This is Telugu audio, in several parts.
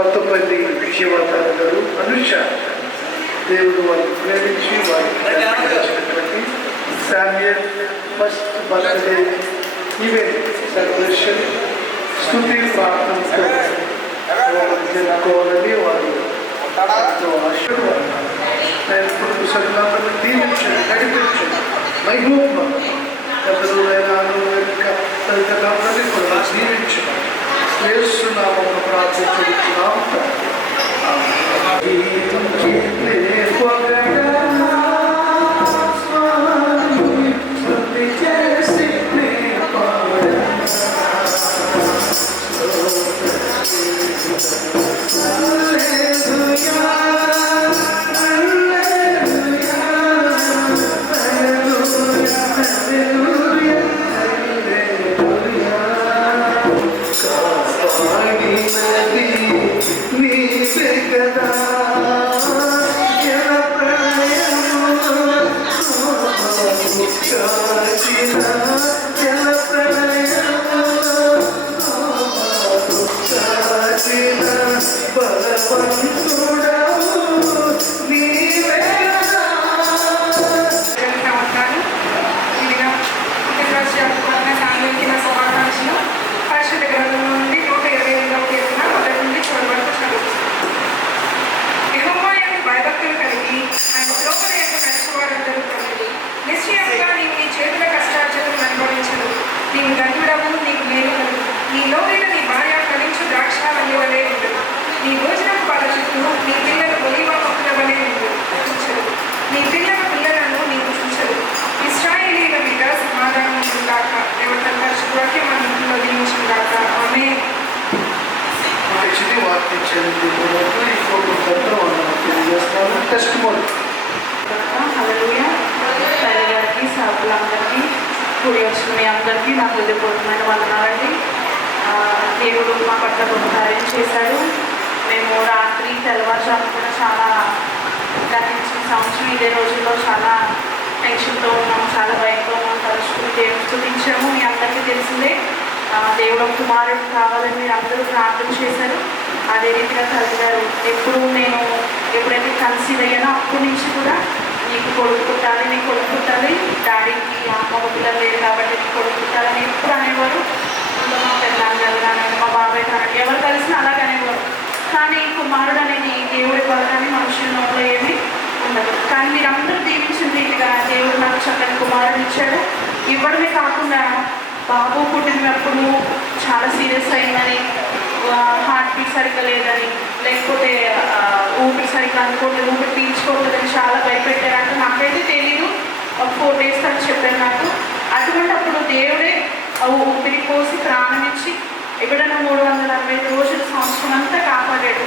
కొత్తపల్లి విజయవర్ధన గారు, అనుష, దేవుడు వారిని ప్రేమించి వారికి Samuel first birthday event celebration స్తుతి ప్రార్థనతో జరుపుకోవాలని వారు ఆశీర్వాదం సగలందరూ దీవించండి, నడిపించండి. మహిళ పెద్దలైన తల్లిదండ్రులందరినీ కూడా దీవించండి. యేసునామమున ప్రార్థించుచున్నాము. తల్లిగారికి సాపులందరికీ కూడి వచ్చిన మీ అందరికీ నా హృదయపూర్వకమైన వందనాలండి. దేవుడు మా పట్ల గొప్ప కార్యం చేశాడు. మేము రాత్రి తెల్లవారుజాము కూడా చాలా గతించిన సంవత్సరం ఇదే రోజుల్లో చాలా టెన్షన్తో ఉన్నాము, చాలా భయంతో ఉన్నాము, తలుచుకుని దేవుడు స్తుతించాము. మీ అందరికీ తెలిసిందే దేవుడు కుమారుడు కావాలని మీరు అందరూ ప్రార్థన చేశారు. అదే రీతిగా తల్లిగారు ఎప్పుడైతే కన్సీవ్ అయ్యానో అప్పటి నుంచి కూడా నీకు కొడుకు పుట్టాలి, నీకు కొడుకు పుట్టాలి, డాడీకి అమ్మ పిల్లలు లేదు కాబట్టి నీకు కొడుకు పుట్టాలని ఎప్పుడు అనేవారు. మా పెద్దనాన్నగారు కానీ మా బాబాయ్ కానీ ఎవరు కలిసినా అలాగే అనేవారు. కానీ కుమారుడు అనేది దేవుడి వల్ల మనుషుల్లో ఏమీ ఉండదు. కానీ మీరందరూ దీవించిన రీతిగా దేవుడు నాకు చక్కని కుమారుడు ఇచ్చాడు. ఇవ్వడమే కాకుండా బాబు పుట్టినప్పుడు చాలా సీరియస్ అయిందని, హార్ట్ బీట్ సరిగ్గా లేదని, లేకపోతే ఊపిరి సరిగ్గా అనుకోవట్లేదు, ఊపిరి పీల్చుకోవట్లేదని చాలా భయపెట్టారంటే నాకైతే తెలియదు. ఒక 4 days అని చెప్పారు నాకు. అటువంటిప్పుడు దేవుడే ఊపిరి పోసి ప్రాణం ఇచ్చి ఎప్పుడైనా 365 రోజులు సంవత్సరం అంతా కాపాడాడు.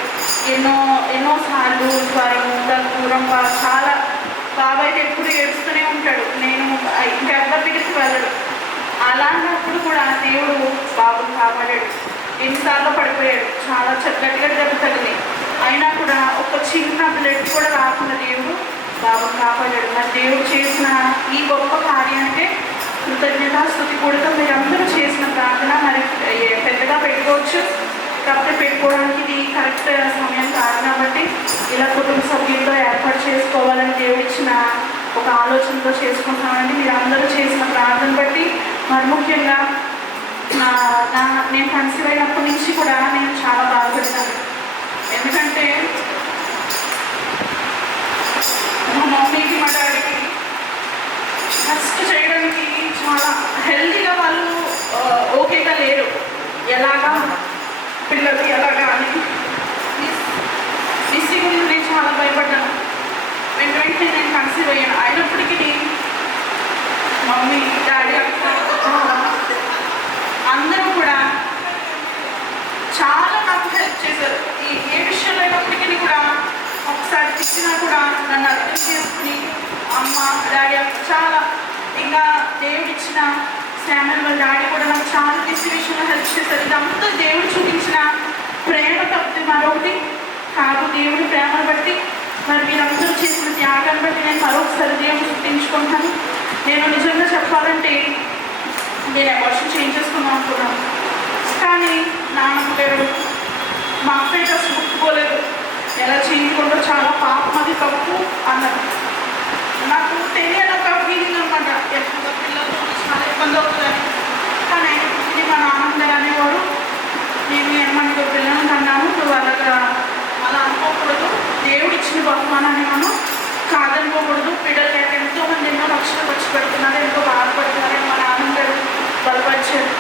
ఎన్నోసార్లు జ్వరము, దగ్గూరంగా చాలా బాబాయితే ఎప్పుడు ఏడుస్తూనే ఉంటాడు. నేను ఇంకెవరి దగ్గరికి వెళ్ళడు. అలాంటప్పుడు కూడా దేవుడు బాబుని కాపాడాడు. ఎన్నిసార్లు పడిపోయాడు, చాలా గట్టిగా దెబ్బ తగిలి అయినా కూడా ఒక చిన్న బ్లడ్ కూడా రాకుండా దేవుడు బాబుని కాపాడాడు. మరి దేవుడు చేసిన ఈ గొప్ప కార్యానికి కృతజ్ఞతాస్తుతి కూడా మీరందరూ చేసిన ప్రార్థన మరి పెద్దగా పెట్టుకోవచ్చు, కాకపోతే పెట్టుకోవడానికి ఇది కరెక్ట్ సమయం కాదు కాబట్టి ఇలా కుటుంబ సభ్యులతో ఏర్పాటు చేసుకోవాలని దేవుడు ఇచ్చిన ఒక ఆలోచనతో చేసుకుంటున్నామండి. మీరు అందరూ చేసిన ప్రార్థన బట్టి మరి ముఖ్యంగా నేను కన్సీవ్ అయినప్పటి నుంచి కూడా నేను చాలా బాధపడతాను. ఎందుకంటే మా మమ్మీకి మా డాడీకి ఫస్ట్ చేయడానికి చాలా హెల్తీగా వాళ్ళు ఓకేగా లేరు. ఎలాగా పిల్లలు ఎలాగా అని ఇసి గురించి నేను చాలా భయపడ్డాను. వెంటనే నేను కన్సీవ్ అయ్యాను. అయినప్పటికీ మమ్మీ డాడీ అందరూ కూడా చాలా నాకు హెల్ప్ చేశారు. ఏ విషయంలో అయినప్పటికీ కూడా ఒకసారి తిట్టినా కూడా నన్ను అర్థం చేసుకుని అమ్మ డాడీ చాలా ఇంకా దేవుడు ఇచ్చిన శామ్యుయల్ వాళ్ళ డాడీ కూడా నాకు చాలా తీసి విషయంలో హెల్ప్ చేశారు. ఇదంతా దేవుడు చూపించిన ప్రేమ తప్పితే మరొకటి కాదు. దేవుడి ప్రేమను బట్టి మరి మీరందరూ చేసిన త్యాగాన్ని బట్టి నేను మరొకసారి దేవుడు గుర్తించుకుంటాను. నేను నిజంగా చెప్పాలంటే నేను అబార్షన్ చేంజ్ చేసుకుందాం అనుకున్నాను. కానీ నాన్నగారు మా అబ్బాయి కప్పు అన్నారు. నాకు తెలియని ఒక ఫీలింగ్ అనమాట, ఎప్పుడు పిల్లలతో చాలా ఇబ్బంది అవుతుందని. కానీ అయినప్పటికీ మా నాన్నగారు అనేవారు, నేను ఎనమందితో పిల్లలను కన్నాను, నువ్వు అలాగా అలా అనుకోకూడదు, దేవుడు ఇచ్చిన బహుమానాన్ని మనం కాదనుకోకూడదు. పిల్లలు లేక ఎంతోమంది ఎన్నో లక్షలు ఖర్చు పెడుతున్నారు, ఎంతో బాధపడుతున్నారు. మా నాన్నగారు బలపరిచారు,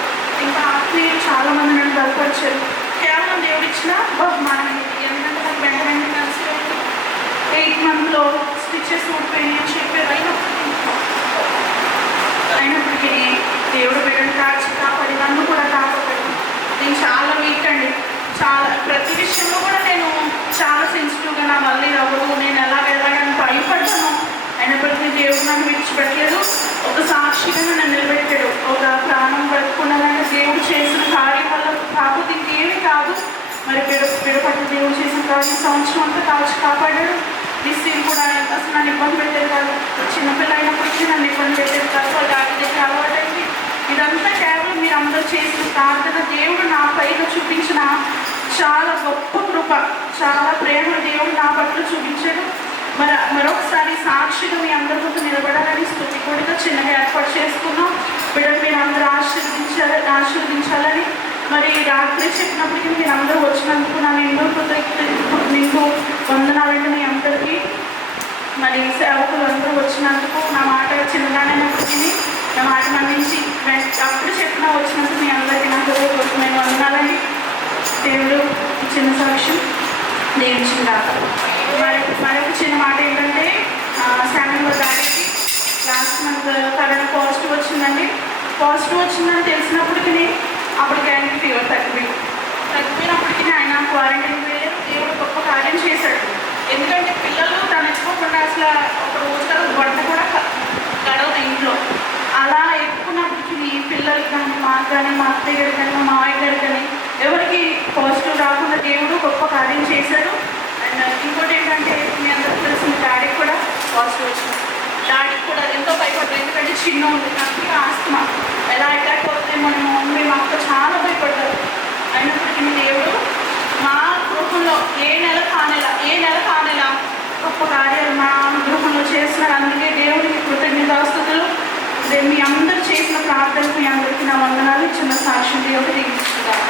ఇంకా ఆత్మీయులు చాలామంది నన్ను బలపరిచారు. కేవలం దేవుడు ఇచ్చిన బహుమానం ఇది. ఎందుకంటే నాకు వెంటనే కలిసి 8 monthsలో స్టిచెస్ ఊడిపోయినాయి అని చెప్పారు. అయినప్పటికీ దేవుడు బిడ్డను కాపాడి నన్ను కూడా కాపాడాడు. నేను చాలా వీక్ అండి, చాలా ప్రతి విషయంలో కూడా నేను చాలా సెన్సిటివ్గా, నా వల్ల అవ్వదు, నేను ఎలాగని భయపడ్డాను. అయినప్పటికీ దేవుడు నన్ను విడిచిపెట్టలేదు, ఒక సాక్షిగా నన్ను నిలబెట్టాడు. ఒక ప్రాణం బ్రతుకున్నానని దేవుడు చేసిన కార్యం వల్ల కాకపోతే ఇంకేమీ కాదు. మరి పిడపట్ల దేవుడు చేసిన కార్యం సంవత్సరం అంతా కాపాడాడు. మిస్సీలు కూడా అసలు నన్ను ఇబ్బంది పెట్టేది కాదు, చిన్నపిల్ల అయినప్పటికీ నన్ను ఇబ్బంది పెట్టేది కాదు. వాళ్ళ డాడీ దగ్గర అలవాటైంది. ఇదంతా కేవలం మీరు అందరూ చేసిన ప్రార్థన, దేవుడు నా పైన చూపించిన చాలా గొప్ప కృప, చాలా ప్రేమ దేవుడు నా పట్ల చూపించాడు. మరొకసారి సాక్షిగా మీ అందరి ముందు నిలబడాలని స్తుతి కూడా చిన్నగా ఏర్పాటు చేసుకున్నాం. బిడ్డలు మీరు అందరూ ఆశీర్వదించాలని. మరి రాత్రి చెప్పినప్పటికీ మీరు అందరూ వచ్చినందుకు నా నిండు వందనాలండి మీ అందరికీ. మరి సేవకులు అందరూ వచ్చినందుకు, నా మాట చిన్నగానైనప్పటికీ నా మాట మన్నించి అప్పుడు చెప్పినా వచ్చినందుకు మీ అందరికీ నా హృదయపూర్వకమైన వందనాలండి. దేవుడు చిన్న సాక్ష్యం దీవించిన దాకా. మరొక చిన్న మాట ఏంటంటే, శామ్యూల్ గారికి లాస్ట్ మంత్ కరోనా పాజిటివ్ వచ్చిందండి. పాజిటివ్ వచ్చిందని తెలిసినప్పటికీ అప్పటికి ఆయనకి ఫీవర్ తగ్గిపోయినప్పటికీ ఆయన క్వారంటైన్ వేయలేదు. దేవుడు గొప్ప కార్యం చేశాడు. ఎందుకంటే పిల్లలు తను ఎత్తుకోకుండా అసలు ఒక రోజు కదా వంట కూడా గడవదు ఇంట్లో. అలా ఎక్కున్నప్పటికీ పిల్లలకి కానీ, మాకు కానీ, మా అత్తయ్య గారు కానీ, మా మావయ్య గారు కానీ ఎవరికి పాజిటివ్ రాకుండా దేవుడు గొప్ప కార్యం చేశాడు. అండ్ ఇంకోటి ఏంటంటే, మీ అందరికీ తెలిసిన డాడీకి కూడా పాజిటివ్ వచ్చింది. డాడీకి కూడా ఎంతో భయపడ్డారు, ఎందుకంటే చిన్న ఉంది, నాకు ఆస్తమా ఎలా అటాక్ అవుతుంది మేము అక్క చాలా భయపడ్డారు. అయినప్పటికీ దేవుడు మా గృహంలో ఏ నెల కానేలా గొప్ప కార్యాలు మా గృహంలో చేస్తున్నారు. అందుకే దేవుడికి కృతజ్ఞతాస్తుతులు. మీ అందరూ చేసిన ప్రార్థనకు మీ అందరికీ నా వందనాలు. చిన్న సాక్ష్యం దేవుడు దిగించుకుంటారు.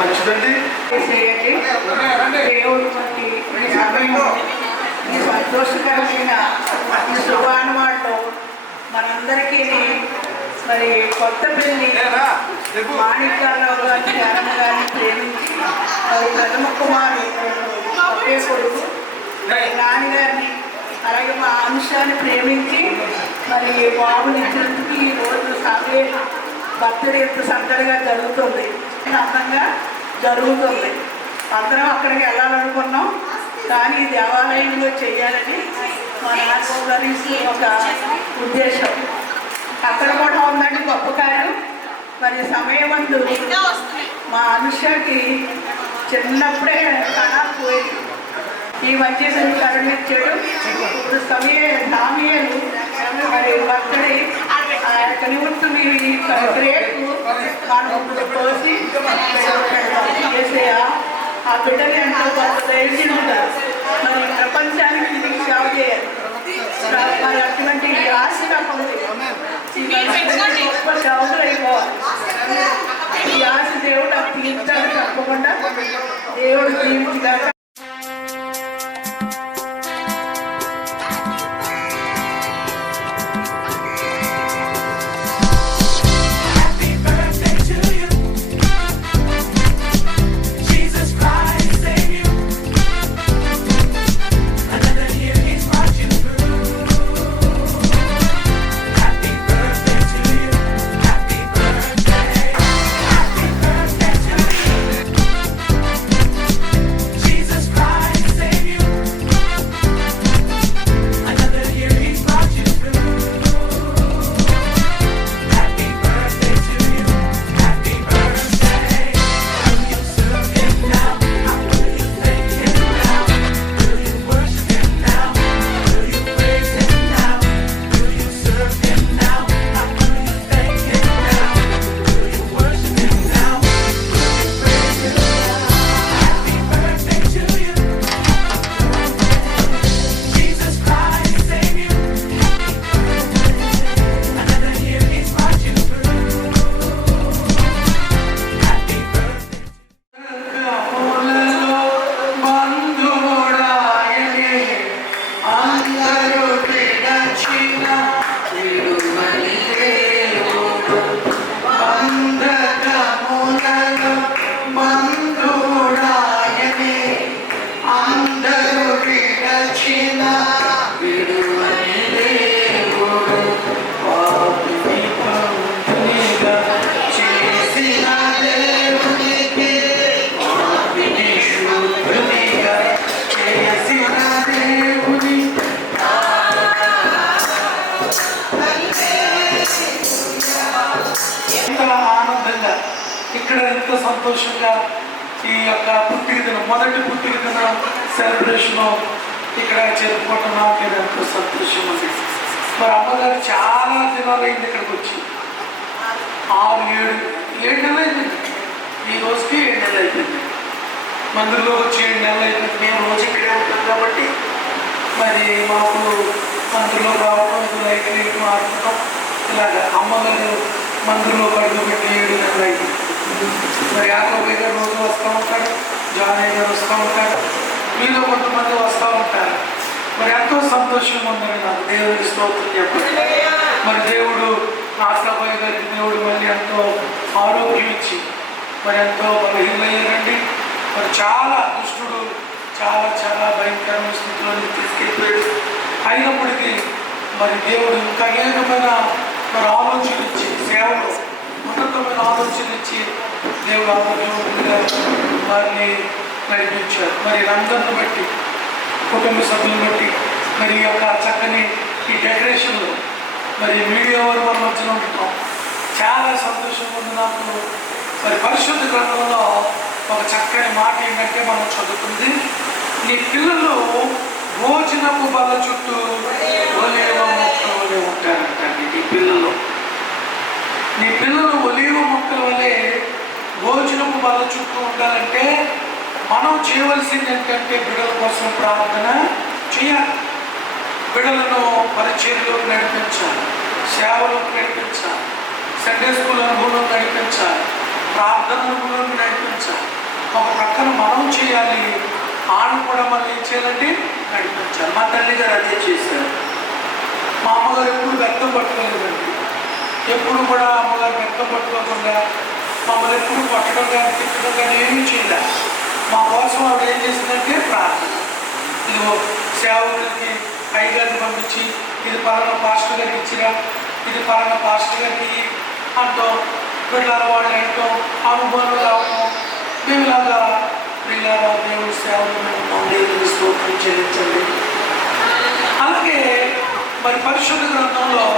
మంచిదండి. దేవుడు ఈ సంతోషకరమైన ఈ శుభానుమాటం మనందరికీ మరి కొత్త పెళ్లి మాణిక్యాలరావు గారిని అరమ్మ గారిని ప్రేమించి మరి ప్రథమ కుమారుడు ఒకే కొడుకు మరి నాన్నగారిని అలాగే మా అంశాన్ని ప్రేమించి మరి బాబునిచ్చినందుకు ఈ రోజు సమయ బర్త్డే ఎంత సందడిగా జరుగుతుంది, అందంగా జరుగుతుంది. అందరం అక్కడికి వెళ్ళాలనుకున్నాం, కానీ దేవాలయంలో చేయాలని మా నాన్నబాబు గారి ఒక ఉద్దేశం. అక్కడ కూడా ఉందండి గొప్ప కార్యం. మరి సమయమందు మా అనుషకి చిన్నప్పుడే కణాలు పోయి ఈ వచ్చేసరికి కరుణ ఇచ్చాడు. ఇప్పుడు సామీయలు మరి బర్త్డే కనివుతుంది రేపు మనం పోసి చేసేయ ఆ బిడ్డలు ఎంతో గొప్ప ధైర్యం ఉంటారు. మరి ప్రపంచానికి తిరిగి సేవ చేయాలి. మరి అటువంటి ఆశ నాకు ఉంది. గొప్ప సేవకులు అయిపోవాలి. ఈ ఆశ దేవుడు నాకు తీర్చాలని తప్పకుండా దేవుడు తీర్చిదాకా. చేసిన విడువని దేవుడు పాపిని పంపునిగా చేసిన దేవునికి పాపిని శుద్ధునిగా చేసిన దేవుని ఆనందంగా ఇక్కడ ఎంతో సంతోషంగా ఈ యొక్క పుట్టిన దినం మొదటి పుట్టిన దినం సెలబ్రేషన్ ఇక్కడ జరుపుకోవటం నాకు ఎంతో సంతోషం ఉంది. మరి అమ్మగారు చాలా దినాలు అయింది ఇక్కడికి వచ్చి 7 నెలలు అయింది. ఈ రోజుకి 7 నెలలు అయిపోయింది. మందిరంలో వచ్చి 7 నెలలు అయిపోయింది. మేము రోజు ఇక్కడే ఉంటాం కాబట్టి మరి మాకు మందిరంలో రావడం లైట్ మాట్లాడటం ఇలాగా అమ్మగారు మందిరంలో కడుగు పెట్టి 7 నెలలు అయిపోయింది. మరి యాకోబయ్య గారు రోజు వస్తూ ఉంటాడు, జానయ్య గారు వస్తూ ఉంటాడు, మీలో కొంతమంది వస్తూ ఉంటారు. మరి ఎంతో సంతోషంగా ఉందని నాకు దేవుడికి స్తోత్రం చెప్పండి. మరి దేవుడు ఆశాబాయి గారికి దేవుడు మళ్ళీ ఎంతో ఆరోగ్యం ఇచ్చి మరి ఎంతో బలహీనయ్యారండి. మరి చాలా దుష్టుడు చాలా చాలా భయంకరమైన స్థితిలో తీసుకెళ్ళిపోయాడు. అయినప్పటికీ మరి దేవుడు ఇంకా అనేకమైన మరి ఆలోచన ఇచ్చి సేవలో ఉన్నతమైన ఆలోచన ఇచ్చి దేవుడు ఆరోగ్యవంతుడిగా వారిని నడిపించారు. మరి రంగంను బట్టి కుటుంబ సభ్యులను బట్టి మరి ఈ యొక్క చక్కని ఈ డెకరేషన్లో మరి మీడియా వారు మన మధ్యలో ఉంటాం. చాలా సంతోషంగా ఉంది నాకు. మరి పరిశుద్ధ గ్రంథంలో ఒక చక్కని మాట ఏంటంటే మనం చదువుతుంది, నీ పిల్లలు భోజనపు బల్ల చుట్టూ ఒలీవ మొక్కల వలె ఉంటారంటండి. నీ పిల్లలు ఒలీవ మొక్కల వలె భోజనపు బల్ల చుట్టూ ఉండాలంటే మనం చేయవలసింది ఏంటంటే బిడ్డల కోసం ప్రార్థన చేయాలి. బిడ్డలను పరిచర్యలోకి నడిపించాలి, సేవలోకి నడిపించాలి, సండే స్కూల్ అనుభవంలో నడిపించాలి, ప్రార్థన అనుభవంలోకి నడిపించాలి. ఒక ప్రక్కన మనం చేయాలి, ఆడు కూడా మనం ఏం చేయాలంటే నడిపించాలి. మా తల్లి గారు అదే చేశారు. మా అమ్మగారు ఎప్పుడు వ్యక్తం పట్టుకోలేదండి. ఎప్పుడు కూడా అమ్మగారు వ్యక్తం పట్టుకోకుండా మమ్మల్ని ఎప్పుడు కొట్టడం కానీ తిట్టడం కానీ ఏమీ చేయలేదు. మా కోసం ఆవిడ ఏం చేసిందంటే ప్రార్థన. ఇదిగో సేవకులకి ఐగారిని పంపించి ఇది పలానా పాస్టర్ గారికి ఇచ్చిరా, ఇది పలానా పాస్టర్ గారికి అంటాం, బిడ్డల వాళ్ళు అంటాం, అనుభవాలు రావటం. మేము ఇలాగా ప్రియులారా దేవుడి సేవలు మేము దేవుని స్తోత్రం చెల్లించండి. అలాగే మరి పరిశుద్ధ గ్రంథంలో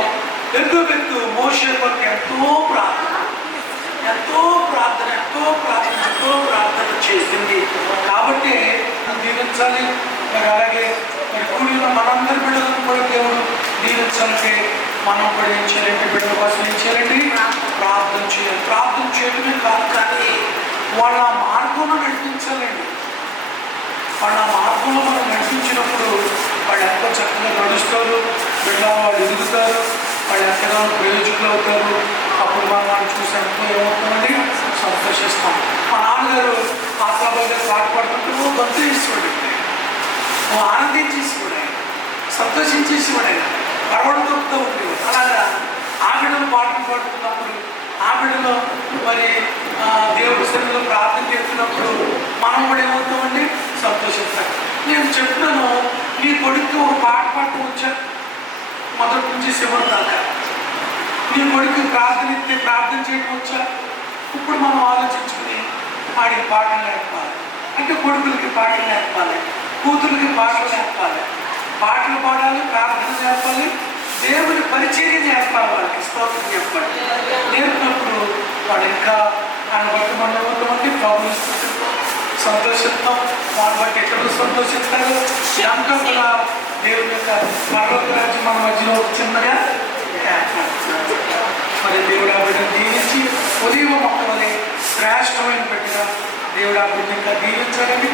ఎద్దు మోషే కొరకు ఎంతో ప్రార్థన చేసింది. కాబట్టి దీవించాలి. మరి అలాగే మరి కూడిన మనందరి బిడ్డలను కూడా దేవుడు దీవించాలంటే మనం కూడా ఏం చేయాలంటే బిడ్డల కోసం ఏం చేయాలండి, ప్రార్థన చేయాలి. ప్రార్థన చేయడమే కాదు కానీ వాళ్ళ మార్గంలో నడిపించాలండి. వాళ్ళ మార్గంలో మనం నడిపించినప్పుడు వాళ్ళు ఎంతో చక్కగా నడుస్తారు, బిడ్డ వాళ్ళు ఎదుగుతారు, వాళ్ళు ఎంతగానో ప్రయోజకులు అవుతారు. అప్పుడు మనం వాళ్ళు చూసి ఎంతో ఏమవుతామండి, సంతోషిస్తాం. మా నాన్నగారు ఆశాబాయి గారు పాట పాడుతుంటే గొంతు ఇస్తున్నాడు, ఆనందించేసివాడు, సంతోషించేసివాడు, పడవడం దొరుకుతూ ఉండేవాడు. అలాగా ఆవిడలో పాటలు పాడుతున్నప్పుడు ఆవిడలో మరి దేవుడి సన్నిధిలో ప్రార్థన చేస్తున్నప్పుడు మనం కూడా ఏమవుతామండి, సంతోషిస్తాం. నేను చెప్తున్నాను, నీ కొడుకు ఒక పాట పాడటం వచ్చా మొదటి నుంచి చివరి దాకా, నీ కొడుకు ప్రార్థన చేయడం వచ్చా. ఇప్పుడు మనం ఆలోచించుకుని ఆడికి పాటలు నేర్పాలి, అంటే కొడుకులకి పాటలు నేర్పాలి, కూతురికి పాటలు నేర్పాలి, పాటలు పాడాలి, ప్రార్థన నేర్పాలి, దేవుని పరిచర్య నేర్పాలి, వాళ్ళకి స్తోత్రం చెప్పాలి. నేర్పినప్పుడు వాడు ఇంకా ఆయన బట్టి మనం ఏమవుతామంటే ప్రాబ్లమ్స్ సంతోషిస్తాం. వాళ్ళ బట్టి ఎక్కడ సంతోషిస్తారు. ఇదంతా కూడా దేవుని యొక్క పర్వత రాజ్యం మన మధ్యలో చిన్నగా మరి దేవుడు ఆ బిడ్డను దీవించి ఒలీవ మొక్క వలె శ్రేష్టమైన బిడ్డగా దేవుడు ఆ బిడ్డ ఇంకా దీవించాలని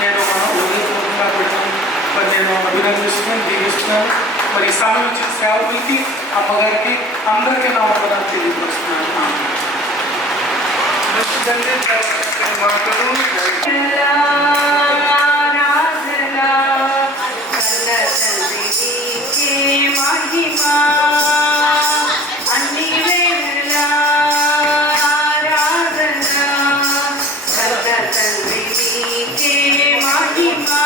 నేను హృదయపూర్వకంగా బిడ్డను మరి నేను అభినందిస్తున్నాను, దీవిస్తున్నాను. మరి ఈ సమయం ఇచ్చిన సేవకులకి, అమ్మగారికి, అందరికీ నా వందనాలు తెలియపరుస్తున్నాను. మాటలు మహిమా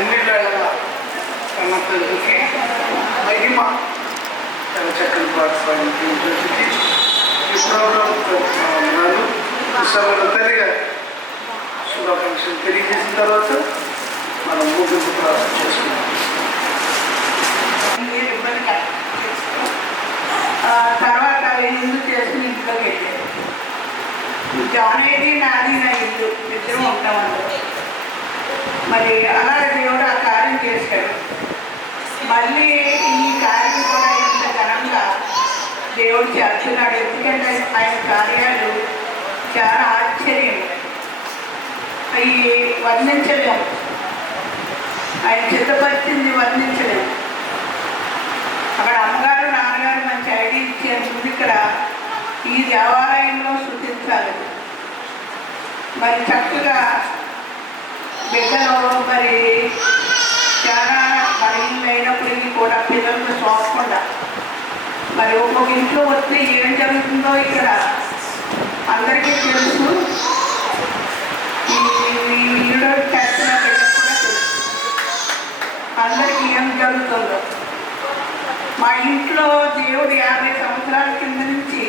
అన్ని వేళలా కన్న తండ్రికి మహిమ తన చక్కని పాఠశాలకి ఈ ప్రోగ్రాం ఉన్నారు సభలో తల్లిగా శుభాకాంక్షలు తెలియజేసిన తర్వాత మనం ముగింపు ప్రార్థన చేసుకున్నాం. తర్వాత ఇల్లు చేసుకుని ఇంట్లోకి వెళ్ళారు. జానేది నాది నా ఇల్లు ఇద్దరు ఉంటామన్నారు. మరి అలా దేవుడు ఆ కార్యం చేశాడు. మళ్ళీ ఈ కార్యం కూడా ఎంత ఘనంగా దేవుడు చేస్తున్నాడు. ఎందుకంటే ఆయన కార్యాలు చాలా ఆశ్చర్యం, అవి వర్ణించలేము. ఆయన సిద్ధపరిచింది వర్ణించలేము. అక్కడ అమ్మగారు నాన్నగారు మంచి ఐడియా ఇచ్చారు. ముందు ఇక్కడ ఈ దేవాలయంలో శృతించాలి. మరి చక్కగా బిడ్డలు మరి చాలా బలహీనలు అయినప్పటికీ కూడా పిల్లలతో చూడకుండా మరి ఒక్కొక్క ఇంట్లో వస్తే ఏం జరుగుతుందో ఇక్కడ అందరికీ తెలుసు. ఈ వీడియో చేస్తున్న బిడ్డకు కూడా తెలుసు అందరికీ ఏం జరుగుతుందో. మా ఇంట్లో దేవుడు 50 సంవత్సరాల కింద నుంచి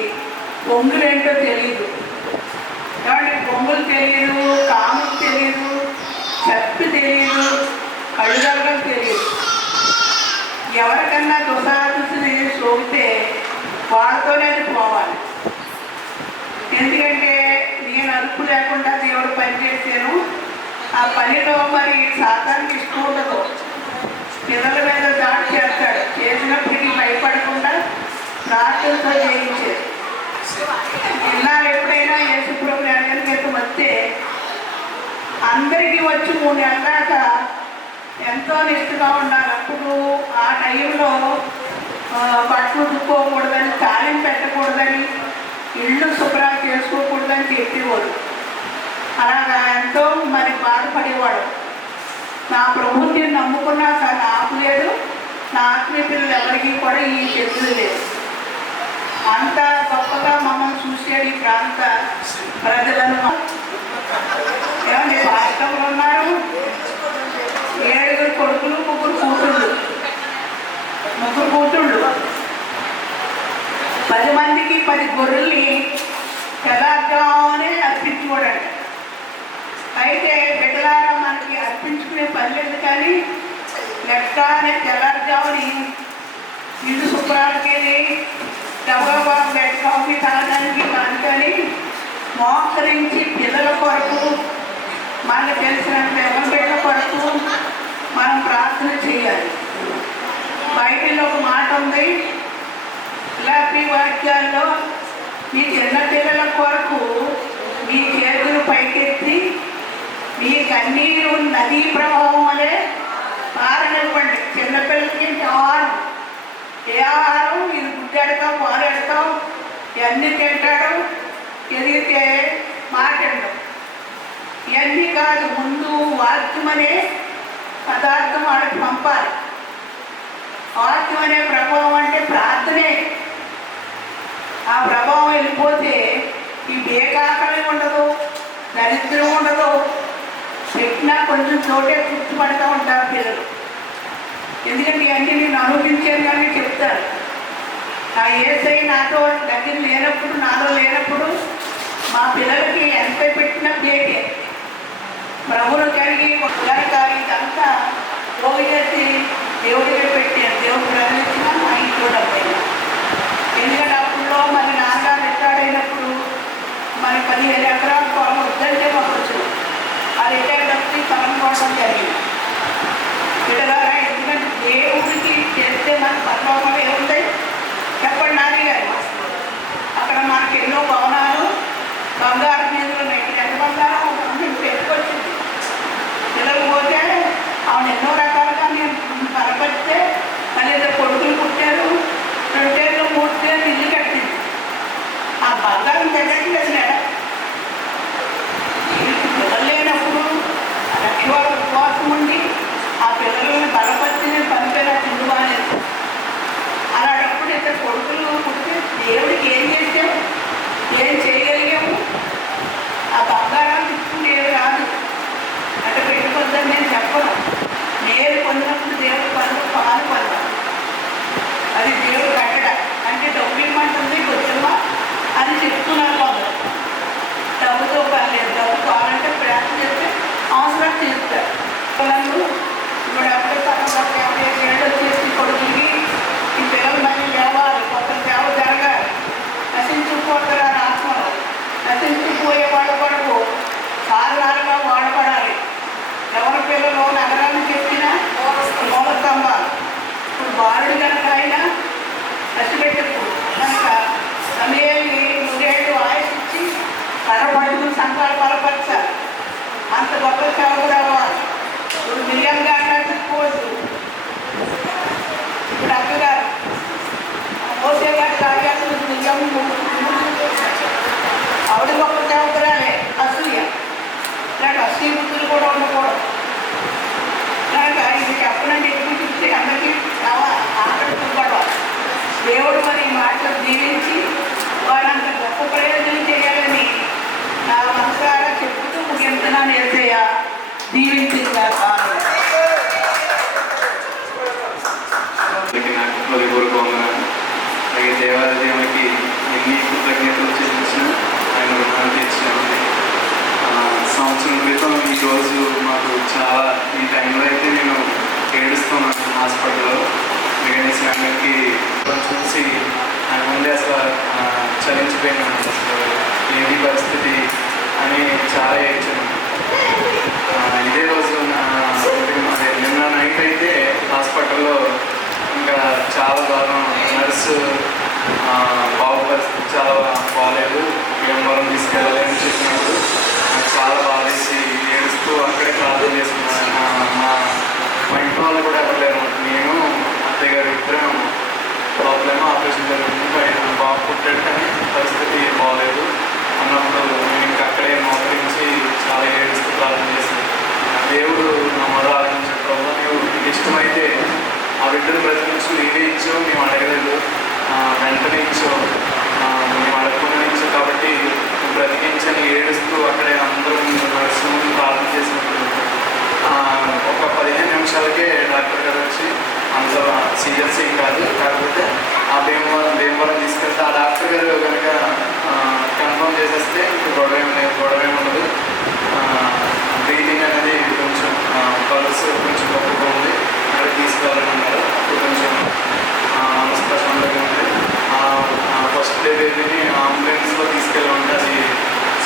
పొంగులేంటో తెలియదు. ఏమంటే పొంగులు తెలియదు, కాములు తెలియదు, చెప్పు తెలియదు, కళ్ళుగలగం తెలియదు. ఎవరికన్నా దుసాదుసుని సోకితే వాళ్ళతోనే అది పోవాలి. ఎందుకంటే నేను అదుపు లేకుండా దేవుడు పని చేశాను. ఆ పనిలో మరి సాతానికి ఇష్టం ఉండదు. పిల్లల మీద దాడి చేస్తాడు. చేసినప్పటికీ భయపడకుండా ప్రార్థనతో చేయించేది. ఇన్నాళ్ళు ఎప్పుడైనా యేసుప్రభు ఎక్కడికి వస్తే అందరికీ వచ్చి 3 నెలల దాకా ఎంతో నిష్ఠగా ఉండాలి. అప్పుడు ఆ టైంలో బట్టలు దుక్కోకూడదని, తాళం పెట్టకూడదని, ఇళ్ళు శుభ్రం చేసుకోకూడదని చెప్పేవాడు. అలాగా ఎంతో మరి బాధపడేవాడు. నా ప్రభుత్వం నమ్ముకున్నాక నాకు లేదు, నా ఆత్మీయ పిల్లలు ఎవరికి కూడా ఈ శక్తులు లేదు. అంత గొప్పగా మమ్మల్ని చూసాడు ఈ ప్రాంత ప్రజలను. ఏమంటే పాస్టర్లు ఉన్నారు, 7 కొడుకులు, 3 కూతుళ్ళు. 10 మందికి 10 గొర్రెల్ని తెల్లారుజామునే అర్పించుకోడండి. అయితే బిడ్డలారా మనకి అర్పించుకునే పని లేదు, కానీ లెక్కనే తెల్లారుజాముని ఇల్లు శుభ్రాలకి డబ్బా బెడ్ కాఫీ తాగడానికి కానీ మోకరించి పిల్లల కొరకు, మనకు తెలిసినంత బిడ్డల కొరకు మనం ప్రార్థన చేయాలి. బైబిల్లో ఒక మాట ఉంది, ఇలాంటి వాక్యాల్లో మీ చిన్న పిల్లల కొరకు మీ చేతులు పైకెత్తి మీ కన్నీరు నదీ ప్రవాహం అనే పారనివ్వండి. చిన్నపిల్లలకి ఆహారం, ఏ ఆహారం ఇది గుడ్డెడతాం, పాలు ఎడతాం, ఇవన్నీ తింటాడు, ఎదిగితే మాట్లాడడం. ఇవన్నీ కాదు, ముందు వాక్యం అనే పదార్థం వాళ్ళకి పంపాలి. వాక్యం అనే ప్రభావం అంటే ప్రార్థనే. ఆ ప్రభావం వెళ్ళిపోతే ఈ బేకాకలి ఉండదు, దరిద్రం ఉండదు. పెట్టినా కొంచెం చోటే గుర్తుపడుతూ ఉంటారు పిల్లలు. ఎందుకంటే ఇవన్నీ నేను అనుభవించాను కానీ చెప్తారు. నా యేసై నాతో దగ్గర లేనప్పుడు, నాలో లేనప్పుడు మా పిల్లలకి ఎంత పెట్టినా బేటే. ప్రభులు కలిగి కనుక ఇదంతా పోగు చేసి దేవుడికి పెట్టాను. దేవుడు ప్రజలించిన మా ఇంట్లో డబ్బైనా. ఎందుకంటే అప్పుడులో మరి నాన్నగారు రిటైర్డ్ అయినప్పుడు మరి 15 ఎకరాల పొలం వద్దంటే మాకు వచ్చింది. ఆ రిటైర్డ్ వచ్చి పొలం కోవడం జరిగింది. బిడ్డలారా, ఎందుకంటే దేవుడికి చేస్తే మన పరలోకం ఏముంది చెప్పండి. నాని గారు అక్కడ మనకి ఎన్నో భవనాలు, బంగారు మీద ఉన్నాయి. ఎంత బంగారం పెట్టుకొచ్చింది. పిల్లలు పోతే ఆవిడ ఎన్నో రకాలుగా నేను కనపరిస్తే మళ్ళీ కొడుకులు పుట్టారు, 2 ఏళ్ళు 3 ఏళ్ళు ఇల్లు కట్టింది. ఆ బంగారం తగ్గట్లేదు మేడం. పిల్లలు లేనప్పుడు లక్ష్వాల ఉపవాసం ఉండి ఆ పిల్లలను బలపరిచి పనిపేలా తిండుబానేది. అలాంటప్పుడు ఇద్దరు కొడుకులు పుట్టితే దేవుడికి ఏం చేసాము, ఏం చేయగలిగాము? ఏమయ్యా కార్యాలు ఆవిడ గొప్ప దేవతరాలే అసూయ. నాకు అసూయ బుద్ధులు కూడా ఉండకూడదు. నాకు ఇది చెప్పనండి ఎక్కువ చూస్తే అందరికీ ఆకలిపడవాలి. దేవుడు మరి ఈ మాటలు దీవించి వారంత గొప్ప ప్రయోజనం చేయాలని నా మనసారా చెప్పుతూ ముగించున్నాను. ఏసయ్య దీవించిందా అలాగే దేవాలయానికి ఎన్ని కృతజ్ఞతలు చెల్లించిన ఆయన రుణాలు తెచ్చినామని. సంవత్సరం క్రితం ఈరోజు మాకు చాలా ఈ టైంలో అయితే నేను ఏడుస్తున్నాను హాస్పిటల్లో. గణేష్ గారికి చూసి ఆయన ముందే అసలు చలించిపోయినాను. అసలు ఏంటి పరిస్థితి అని చాలా ఏడ్చాను. ఇదే రోజు నిన్న నైట్ అయితే హాస్పిటల్లో ఇంకా చాలా దారుణం. నర్సు బాబు పరిస్థితి చాలా బాగాలేదు, విలంబరం తీసుకెళ్ళాలని చెప్పినప్పుడు నాకు చాలా బాధేసి ఏడుస్తూ అక్కడే ప్రార్థన చేసుకున్నాను. మా ఇంట్లో వాళ్ళు కూడా ఎవరు లేరు. నేను అత్తయ్య గారు ఇద్దరం ప్రాబ్లమ్ ఆపరేషన్ జరుగుతుంది, పైన బాబు పుట్టాడు కానీ పరిస్థితి బాగాలేదు అన్నప్పుడు నేను ఇంకా అక్కడే మోకరించి చాలా ఏడుస్తూ ప్రార్థన చేశాను. దేవుడు నా మొదలు ఆలోచించడం నీకు ఇష్టమైతే ఆ బిడ్డను బ్రతికించు, నీవే ఇచ్చావు, మేము అడగలేదు, వెంటనే ఇచ్చావు, మేము అడగకుండా ఇచ్చావు కాబట్టి నువ్వు బ్రతికించని ఏడుస్తూ అక్కడే అందరూ నర్సు ముందు ప్రార్థన చేసినప్పుడు ఒక 15 నిమిషాలకే డాక్టర్ గారు వచ్చి అంత సీరియస్ ఏం కాదు, కాకపోతే ఆ భీమవరం తీసుకెళ్తే ఆ డాక్టర్ గారు కనుక కన్ఫర్మ్ చేసేస్తే ఇప్పుడు గొడవ ఉండదు, బ్రీతింగ్ అనేది కొంచెం పల్స్ కొంచెం గొప్పగా ఉంది, అక్కడికి తీసుకెళ్ళాలన్నారు. అప్పుడు కొంచెం ప్రశాంతంగా ఉంది. ఫస్ట్ డే బేబీని అంబులెన్స్లో తీసుకెళ్ళి ఉంటే అది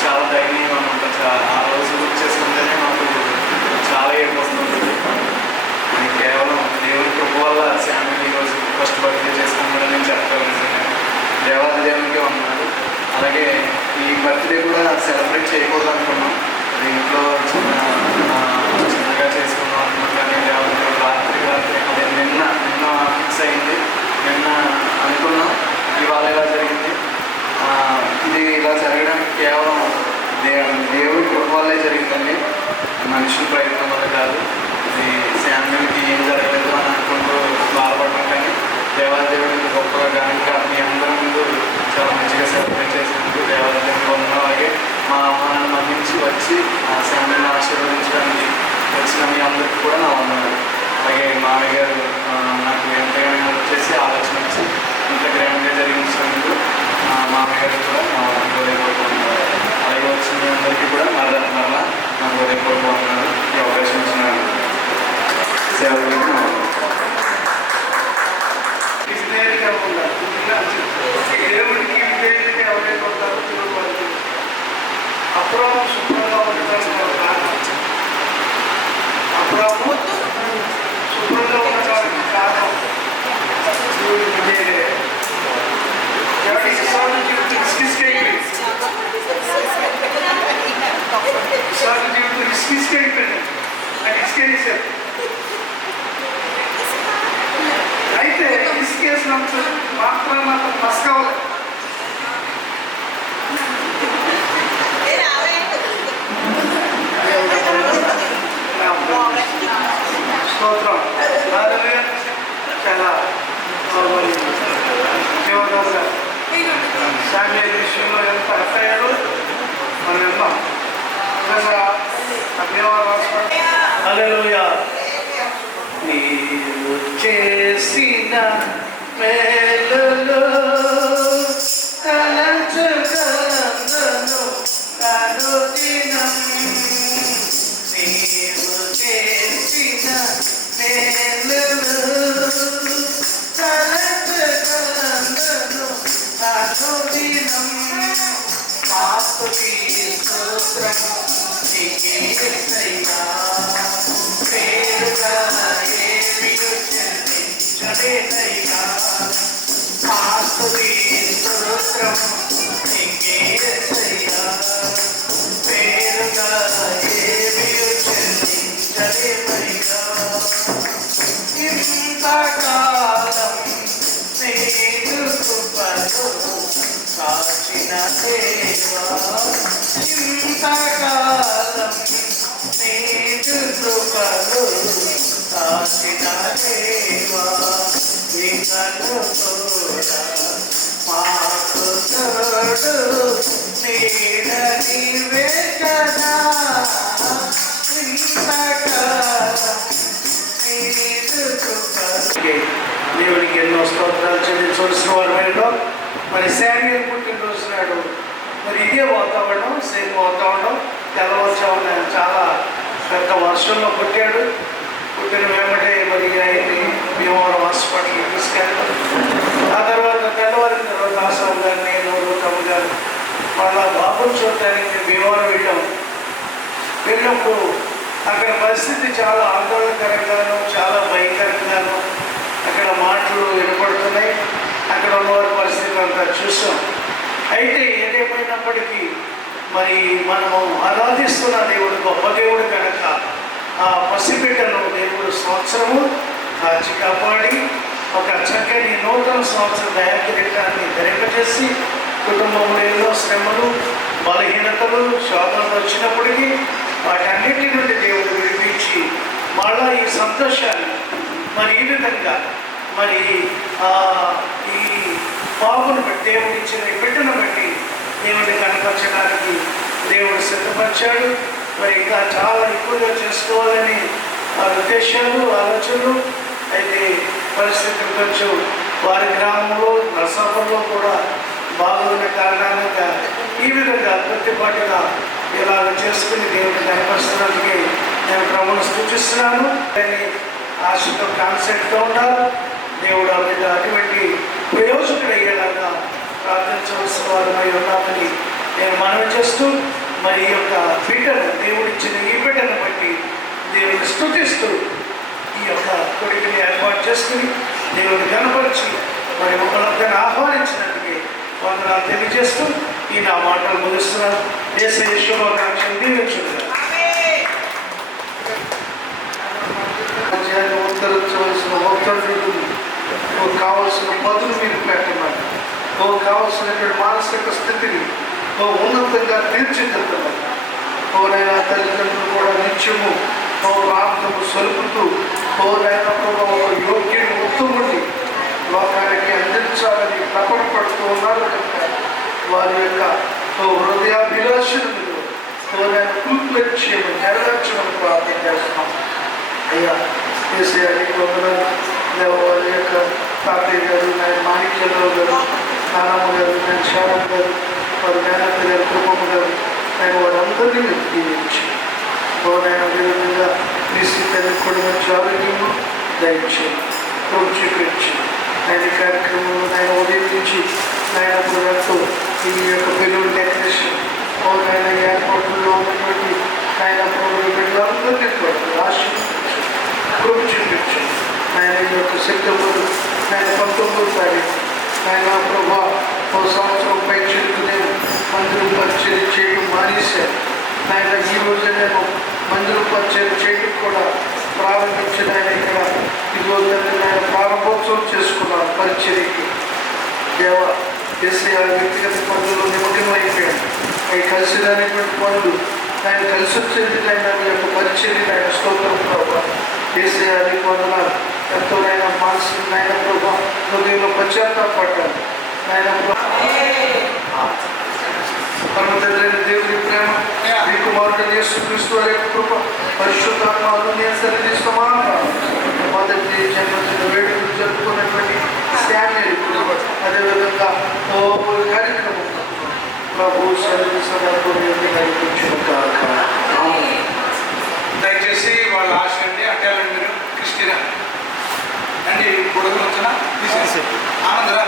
చాలా దయనీయంగా ఉంటుంది. ఆ రోజు బుక్ చేసుకుంటేనే మాకు చాలా ఏడుపు వస్తుంటుంది. కేవలం దేవుడి కృప వల్ల శామ్యుల్ ఈరోజు ఫస్ట్ బర్త్డే చేసుకున్నాడని నేను చెప్పగలను. దేవాలయానికే ఉన్నారు. అలాగే ఈ బర్త్డే కూడా సెలబ్రేట్ చేయకూడదు అనుకున్నాం, ఇంట్లో చిన్నగా చేసుకున్నాం అనుకున్నాం. కానీ దేవాలయం రాత్రి అదే నిన్న ఫిక్స్ అయింది. నిన్న అనుకున్నాం, ఇవాళ ఇలా జరిగింది. ఇది ఇలా జరగడానికి కేవలం దేవుడి కృప వల్లే జరిగిందండి, మనుషుల ప్రయత్నం వల్ల కాదు. ఇది శామ్యుల్కి ఏం జరగలేదు అని అనుకుంటూ బాధపడడం, కానీ దేవాదేవుడికి గొప్పగా ఘనంగా మీ అందరి ముందు చాలా మంచిగా సెలబ్రేట్ చేసినందుకు దేవాదేవుడికి ఉన్న. అలాగే మా అమ్మానాన్ని మన్నించి వచ్చి శామ్యుల్ని ఆశీర్వదించడానికి వచ్చిన మీ అందరికీ కూడా నా వందనాలు. అలాగే మామయ్య గారు నాకు ఎంతగానో హెల్ప్ చేసి ఆలోచన వచ్చి ఇంత గ్రాండ్గా జరిగించినందుకు మామయ్య గారికి కూడా నా హృదయపూర్వకం. అలాగే వచ్చిన మీ అందరికీ కూడా మరలా నా హృదయపూర్వకం ఉన్నారు. ఈ అవకాశం ఇచ్చిన సేవలకు దేవుడికి విధేయులకి ఎవరైతే ఉంటారో తిరుగుబడుతుంది. అప్పుడప్పుడు శుభ్రంగా ఉండడానికి అప్పుడప్పుడు శుభ్రంగా ఉండడానికి కారణం దేవుడి విధేయుడే. ఎవరికి సార్లు జీవితం రిస్కిస్కైపోయింది, సార్లు జీవితం రిస్కిస్కైపోయింది, నాకు ఇసుకేసారు. అయితే ఇసుకేసినప్పుడు మాత్రం మస్కవాలి. స్తోత్రం. చాలా దేవదాసు శామ్యుల్ విషయంలో ఎంత ఎఫ్ఐఆర్ మనం విన్నాం. నిజంగా హల్లెలూయా. నీవు చేసిన మేలులు తలంచగలను అనుదినం. నీవు చేసిన మేలులు తలంచగలను అనుదినం. ఆస్తుతి స్తోత్రము నీకే యేసయ్యా. పేరుగా ఏమియు చెల్లించలేనయ్యా. ఆస్తుతి స్తోత్రము నీకే యేసయ్యా. పేరుగా ఏమియు చెల్లించలేనయ్యా. ఇంతకాలం నేను కృప కాచిన దేవా ఇంతకాలం నీదు కృపలు కాచిన దేవా ఇకను కూడా మాకు తోడు నీడ నీవే కదా ఇంతకాలం నీదు కృపలు. దేవునికి ఎన్నో స్తోత్రాలు చెల్లించవలసిన వారు. మరి శామ్యూల్ పుట్టినరోజు నాడు మరి ఇదే వాతావరణం, సేమ్ వాతావరణం. తెల్లవారుజామున చాలా పెద్ద వర్షంలో పుట్టాడు. పుట్టిన వెంబడే మరి ఆయన్ని భీమవరం హాస్పిటల్కి తీసుకెళ్ళాం. ఆ తర్వాత తెల్లవారిన తర్వాత ఆసాం గారు, నేను, రూతమ్మ గారు మళ్ళా బాబుని చూడటానికి భీమవరం వెళ్ళినప్పుడు అక్కడ పరిస్థితి చాలా ఆందోళనకరంగాను, చాలా భయంకరంగాను, అక్కడ మాటలు వినపడుతున్నాయి. అక్కడ ఉన్నవారి పరిస్థితులు అంతా చూసాం. అయితే ఏదేమైనప్పటికీ మరి మనము ఆరాధిస్తున్న దేవుడు గొప్ప దేవుడు కనుక ఆ పసిబిడ్డను దేవుడు సంవత్సరము కాచి కాపాడి ఒక చక్కని నూతన సంవత్సర దయాకిరీటాన్ని ధరింపజేసి కుటుంబంలో ఎన్నో శ్రమలు, బలహీనతలు, శోధనలు వచ్చినప్పటికీ వాటన్నిటి నుండి దేవుడు విడిపించి మళ్ళా ఈ సంతోషాన్ని మరి ఈ విధంగా మరి ఈ బాబును బట్టి, దేవుడు ఇచ్చిన ఈ బిడ్డను బట్టి దేవుడిని కనపరచడానికి దేవుడు సిద్ధపరిచాడు. మరి ఇంకా చాలా ఎక్కువగా చేసుకోవాలని వారి ఉద్దేశాలు, ఆలోచనలు. అయితే పరిస్థితులు కొంచెం వారి గ్రామంలో, నరసాపురంలో కూడా బాగున్న కారణంగా ఈ విధంగా కొద్దిపాటుగా ఇలాగ చేసుకుని దేవుడిని కనపరుస్తున్నందుకే నేను ప్రభువును సూచిస్తున్నాను. ఆశతో కాన్సెప్ట్గా ఉన్నారు. దేవుడు ఆ బిడ్డ అటువంటి ప్రయోజకుడు అయ్యేలాగా ప్రార్థించవలసిన వారమై ఉన్నామని నేను మనవి చేస్తూ, మరి ఈ యొక్క బిడ్డను, దేవుడిచ్చిన ఈ బిడ్డను బట్టి దేవుడిని స్తుతిస్తూ ఈ యొక్క కొడుకుని ఏర్పాటు చేసుకుని దేవుడిని కనపరిచి మరి మమ్మల్ని ఆహ్వానించినందుకే వందనాలు తెలియజేస్తూ ఈ నా మాటలు ముగిస్తున్నాను. యేసయ్య శుభాకాంక్షలు దీవించుకుంటాను. ఉత్తరించవలసిన భక్తులు కావలసిన పదులు మీరు పెట్టమని, కావలసినటువంటి మానసిక స్థితిని ఉన్నతంగా తీర్చిదిద్దమని, నైనా తల్లిదండ్రులు కూడా నిత్యము ప్రార్థనము సలుపుతూ నైనా యోగ్యుని ఉత్తముడిని లోకానికి అందించాలని తపనపడుతూ ఉన్నారు కనుక వారి యొక్క హృదయాభిలాషను నైనా కృపలక్ష్యము నెరవేర్చమని ప్రార్థన చేస్తున్నాం. అయ్యా కేసీఆర్కి వందనాలు. వారి యొక్క తాతయ్య గారు, నాయన మాణిక్యరావు గారు, నానమ్మ గారు, నాయన శారమ్మ గారు, వారి మేనత్త గారు, కుటుంబ గారు, ఆయన వారందరినీ మీరు దీవించి నాయన విధంగా తీసి తల్లి కూడా మంచి ఆరోగ్యము దయచేయండి, చూపించి ఆయన కార్యక్రమంలో ఆయన ఉదయం నుంచి నాయన ఎంతో ఈ యొక్క పిల్లలు డెకరేషన్ ఆయన ఏర్పాటులో ఉన్నటువంటి ఆయన బిడ్డలందరినీ ఆశీర్వదించి కృప చూపించి ఆయన ఈ యొక్క సెప్టెంబర్ ఆయన 19వ తారీఖు ఆయన ప్రభా సంవత్సరం పై చెట్టునే మందిరం పరిచయం చేయడం మానేశారు. ఆయన ఈ రోజు నేను మందిరం పరిచయం చేయడం కూడా ప్రారంభించిన ఆయన ఇక్కడ ఈరోజు ఆయన ప్రారంభోత్సవం చేసుకున్నాను. పరిచర్యకి దేవ ఏసయ్య వ్యక్తిగత పనులు నిమగ్నమైపోయాడు. అవి కలిసి రానిటువంటి పనులు ఆయన కలిసి వచ్చేది ఆయన యొక్క పరిచర్యని ఆయన స్తోత్రం ప్రభావ ఏసయ్య వందనాలు. ఎంతోనైనా మనసు నాయన ప్రభా హృదయంలో పశ్చాత్తాపడ్డాను నాయన. పరమతండ్రైన దేవుని ప్రేమ, మీ కుమారుడు యేసుక్రీస్తు వారి యొక్క కృప, పరిశుద్ధాత్మ అనుసరించి సమానం మొదటి జన్మదిన వేడుకలు జరుపుకున్నటువంటి శామ్యూల్ అదేవిధంగా కార్యక్రమం ప్రభు దయచేసి వాళ్ళ ఆశ అండి అట్టాలండి మీరు క్రిస్టియన్ అండి పొడుగు వచ్చిన తీసేసి ఆనందరా